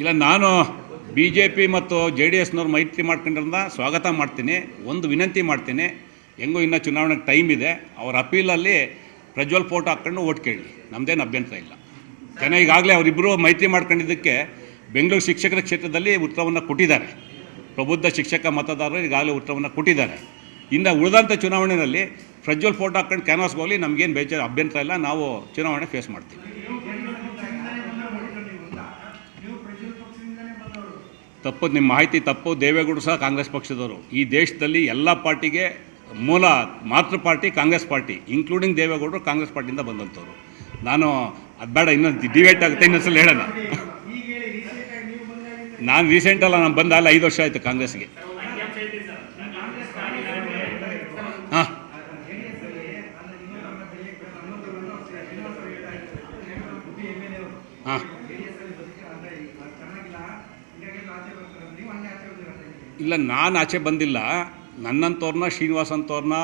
ಇಲ್ಲ, ನಾನು B J P ಮತ್ತು ಜೆ ಡಿ ಎಸ್ನವ್ರು ಮೈತ್ರಿ ಮಾಡ್ಕೊಂಡ್ರಿಂದ ಸ್ವಾಗತ ಮಾಡ್ತೀನಿ. ಒಂದು ವಿನಂತಿ ಮಾಡ್ತೀನಿ, ಹೆಂಗೂ ಇನ್ನೂ ಚುನಾವಣೆಗೆ ಟೈಮ್ ಇದೆ. ಅವ್ರ ಅಪೀಲಲ್ಲಿ ಪ್ರಜ್ವಲ್ ಫೋಟೋ ಹಾಕ್ಕೊಂಡು ಓಟ್ ಕೇಳಿ, ನಮ್ಮದೇನು ಅಭ್ಯಂತರ ಇಲ್ಲ. ಜನ ಈಗಾಗಲೇ ಅವರಿಬ್ಬರು ಮೈತ್ರಿ ಮಾಡ್ಕೊಂಡಿದ್ದಕ್ಕೆ ಬೆಂಗಳೂರು ಶಿಕ್ಷಕರ ಕ್ಷೇತ್ರದಲ್ಲಿ ಉತ್ತರವನ್ನು ಕೊಟ್ಟಿದ್ದಾರೆ. ಪ್ರಬುದ್ಧ ಶಿಕ್ಷಕ ಮತದಾರರು ಈಗಾಗಲೇ ಉತ್ತರವನ್ನು ಕೊಟ್ಟಿದ್ದಾರೆ. ಇನ್ನು ಉಳಿದಂಥ ಚುನಾವಣೆಯಲ್ಲಿ ಪ್ರಜ್ವಲ್ ಫೋಟೋ ಹಾಕ್ಕೊಂಡು ಕ್ಯಾನ್ವಾಸ್ಗೆ ಹೋಗಲಿ, ನಮಗೇನು ಬೇಜಾರು ಅಭ್ಯಂತರ ಇಲ್ಲ. ನಾವು ಚುನಾವಣೆ ಫೇಸ್ ಮಾಡ್ತೀವಿ. ತಪ್ಪು, ನಿಮ್ಮ ಮಾಹಿತಿ ತಪ್ಪು. ದೇವೇಗೌಡರು ಸಹ ಕಾಂಗ್ರೆಸ್ ಪಕ್ಷದವರು. ಈ ದೇಶದಲ್ಲಿ ಎಲ್ಲ ಪಾರ್ಟಿಗೆ ಮೂಲ ಮಾತೃ ಪಾರ್ಟಿ ಕಾಂಗ್ರೆಸ್ ಪಾರ್ಟಿ, ಇನ್ಕ್ಲೂಡಿಂಗ್ ದೇವೇಗೌಡರು ಕಾಂಗ್ರೆಸ್ ಪಾರ್ಟಿಯಿಂದ ಬಂದಂಥವ್ರು. ನಾನು ಅದು ಬೇಡ, ಇನ್ನೊಂದು ಡಿಬೇಟ್ ಆಗುತ್ತೆ, ಇನ್ನೊಂದ್ಸಲ ಹೇಳೋಣ. ನಾನು ರೀಸೆಂಟಲ್ಲ, ನಾನು ಬಂದ 5 ವರ್ಷ ಆಯಿತು ಕಾಂಗ್ರೆಸ್ಗೆ. ಹಾಂ, ಹಾಂ, ಇಲ್ಲ, ನಾನು ಆಚೆ ಬಂದಿಲ್ಲ. ನನ್ನಂಥವ್ರನ್ನ, ಶ್ರೀನಿವಾಸ್ ಅಂಥವ್ರನ್ನ,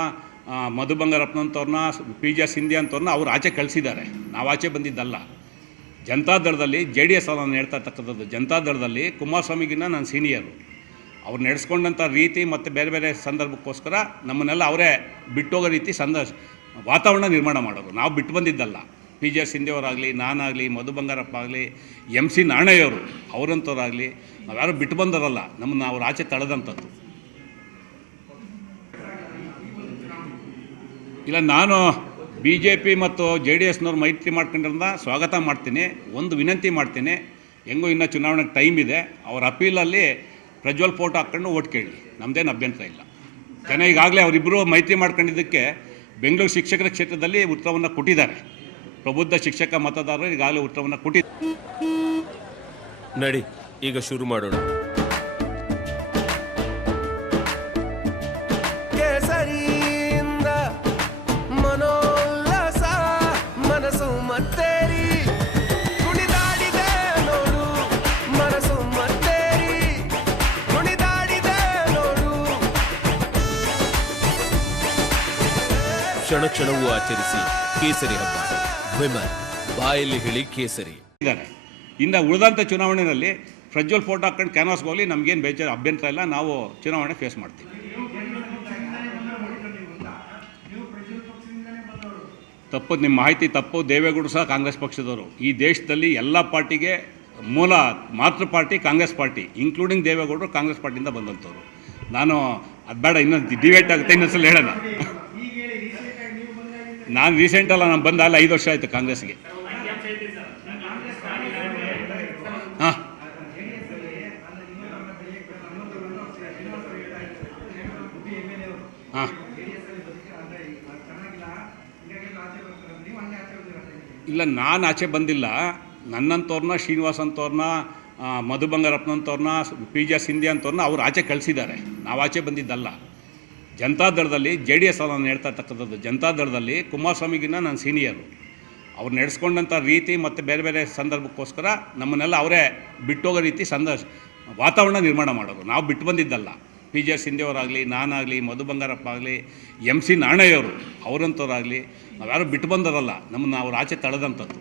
ಮಧು ಬಂಗಾರಪ್ಪನಂಥವ್ರನ್ನ, ಪಿ ಜೆ ಸಿಂಧ್ಯಾ ಅಂಥವ್ರನ್ನ ಅವ್ರು ಆಚೆ ಕಳಿಸಿದ್ದಾರೆ. ನಾವು ಆಚೆ ಬಂದಿದ್ದಲ್ಲ. ಜನತಾದಳದಲ್ಲಿ ಜೆ ಡಿ ಎಸ್ ನಾನು ಹೇಳ್ತಾ ಇರ್ತಕ್ಕಂಥದ್ದು, ಜನತಾದಳದಲ್ಲಿ ಕುಮಾರಸ್ವಾಮಿಗಿನ್ನ ನಾನು ಸೀನಿಯರು. ಅವ್ರು ನಡೆಸ್ಕೊಂಡಂಥ ರೀತಿ ಮತ್ತು ಬೇರೆ ಬೇರೆ ಸಂದರ್ಭಕ್ಕೋಸ್ಕರ ನಮ್ಮನ್ನೆಲ್ಲ ಅವರೇ ಬಿಟ್ಟೋಗೋ ರೀತಿ ವಾತಾವರಣ ನಿರ್ಮಾಣ ಮಾಡೋರು. ನಾವು ಬಿಟ್ಟು ಬಂದಿದ್ದಲ್ಲ. ಪಿ ಜೆ ಸಿಂಧ್ಯಯವರಾಗಲಿ, ನಾನಾಗಲಿ, ಮಧು ಬಂಗಾರಪ್ಪ ಆಗಲಿ, MC ನಾಣಯ್ಯವರು ಅವರಂಥವ್ರಾಗಲಿ, ನಾವ್ಯಾರು ಬಿಟ್ಟು ಬಂದವರಲ್ಲ. ನಮ್ಮನ್ನು ಅವ್ರು ಆಚೆ ತಳೆದಂಥದ್ದು. ಇಲ್ಲ, ನಾನು ಬಿ ಜೆ ಪಿ ಮತ್ತು ಜೆ ಡಿ ಎಸ್ನವ್ರು ಮೈತ್ರಿ ಮಾಡ್ಕೊಂಡ್ರಿಂದ ಸ್ವಾಗತ ಮಾಡ್ತೀನಿ. ಒಂದು ವಿನಂತಿ ಮಾಡ್ತೀನಿ, ಹೆಂಗೂ ಇನ್ನೂ ಚುನಾವಣೆಗೆ ಟೈಮ್ ಇದೆ. ಅವ್ರ ಅಪೀಲಲ್ಲಿ ಪ್ರಜ್ವಲ್ ಫೋಟೋ ಹಾಕ್ಕೊಂಡು ಓಟ್ ಕೇಳಿ, ನಮ್ಮದೇನು ಅಭ್ಯಂತರ ಇಲ್ಲ. ಜನ ಈಗಾಗಲೇ ಅವರಿಬ್ಬರು ಮೈತ್ರಿ ಮಾಡ್ಕೊಂಡಿದ್ದಕ್ಕೆ ಬೆಂಗಳೂರು ಶಿಕ್ಷಕರ ಕ್ಷೇತ್ರದಲ್ಲಿ ಉತ್ತರವನ್ನು ಕೊಟ್ಟಿದ್ದಾರೆ. ಪ್ರಬುದ್ಧ ಶಿಕ್ಷಕ ಮತದಾರರು ಈಗಾಗಲೇ ಉತ್ತರವನ್ನು ಕೊಟ್ಟಿದ್ದಾರೆ. ನಡಿ, ಈಗ ಶುರು ಮಾಡೋಣ. ಮನೋಲ್ಲಾಸ ಮನಸ್ಸು ಮತ್ತೇರಿ ಕುಣಿದಾಡಿದೆ ನೋಡು, ಮನಸ್ಸು ಮತ್ತೇರಿ ಕುಣಿದಾಡಿದೆ ನೋಡು. ಕ್ಷಣ ಕ್ಷಣವೂ ಆಚರಿಸಿ ಕೇಸರಿ ಹಬ್ಬ. ವಿಮಲ್ ಬಾಯಲ್ಲಿ ಹೇಳಿ ಕೇಸರಿ. ಇನ್ನು ಉಳಿದಂಥ ಚುನಾವಣೆಯಲ್ಲಿ ಪ್ರಜ್ವಲ್ ಫೋಟೋ ಹಾಕ್ಕೊಂಡು ಕ್ಯಾನ್ವಾಸ್ಗೆ ಹೋಗಲಿ, ನಮಗೇನು ಬೇಜಾರು ಅಭ್ಯಂತರ ಇಲ್ಲ. ನಾವು ಚುನಾವಣೆ ಫೇಸ್ ಮಾಡ್ತೀವಿ. ತಪ್ಪು, ನಿಮ್ಮ ಮಾಹಿತಿ ತಪ್ಪು. ದೇವೇಗೌಡರು ಸಹ ಕಾಂಗ್ರೆಸ್ ಪಕ್ಷದವರು. ಈ ದೇಶದಲ್ಲಿ ಎಲ್ಲ ಪಾರ್ಟಿಗೆ ಮೂಲ ಮಾತೃ ಪಾರ್ಟಿ ಕಾಂಗ್ರೆಸ್ ಪಾರ್ಟಿ, ಇನ್ಕ್ಲೂಡಿಂಗ್ ದೇವೇಗೌಡರು ಕಾಂಗ್ರೆಸ್ ಪಾರ್ಟಿಯಿಂದ ಬಂದಂಥವ್ರು. ನಾನು ಅದು ಬೇಡ, ಇನ್ನೊಂದು ಡಿಬೇಟ್ ಆಗುತ್ತೆ, ಇನ್ನೊಂದ್ಸಲ ಹೇಳೋಣ. ನಾನು ರೀಸೆಂಟಲ್ಲ, ನಾನು ಬಂದ 5 ವರ್ಷ ಆಯಿತು ಕಾಂಗ್ರೆಸ್ಗೆ. ಹಾಂ, ಹಾಂ, ಇಲ್ಲ, ನಾನು ಆಚೆ ಬಂದಿಲ್ಲ. ನನ್ನಂಥವ್ರನ್ನ, ಶ್ರೀನಿವಾಸ್ ಅಂಥವ್ರನ್ನ, ಮಧು ಬಂಗಾರಪ್ಪನಂಥವ್ರನ್ನ, ಪಿ ಜೆ ಸಿಂಧ್ಯಾ ಅಂಥವ್ರನ್ನ ಅವ್ರು ಆಚೆ ಕಳಿಸಿದ್ದಾರೆ. ನಾವು ಆಚೆ ಬಂದಿದ್ದಲ್ಲ. ಜನತಾದಳದಲ್ಲಿ ಜೆ ಡಿ ಎಸ್ ನಾನು ಹೇಳ್ತಾ ಇರ್ತಕ್ಕಂಥದ್ದು, ಜನತಾದಳದಲ್ಲಿ ಕುಮಾರಸ್ವಾಮಿಗಿನ್ನ ನಾನು ಸೀನಿಯರು. ಅವ್ರು ನಡೆಸ್ಕೊಂಡಂಥ ರೀತಿ ಮತ್ತು ಬೇರೆ ಬೇರೆ ಸಂದರ್ಭಕ್ಕೋಸ್ಕರ ನಮ್ಮನ್ನೆಲ್ಲ ಅವರೇ ಬಿಟ್ಟೋಗೋ ರೀತಿ ವಾತಾವರಣ ನಿರ್ಮಾಣ ಮಾಡೋರು. ನಾವು ಬಿಟ್ಟು ಬಂದಿದ್ದಲ್ಲ. ಪಿ ಜೆ ಸಿಂಧ್ಯಯವರಾಗಲಿ, ನಾನಾಗಲಿ, ಮಧು ಬಂಗಾರಪ್ಪ ಆಗಲಿ, MC ನಾಣಯ್ಯವರು ಅವರಂಥವ್ರಾಗಲಿ, ನಾವ್ಯಾರು ಬಿಟ್ಟು ಬಂದವರಲ್ಲ. ನಮ್ಮನ್ನು ಅವ್ರು ಆಚೆ ತಳೆದಂಥದ್ದು.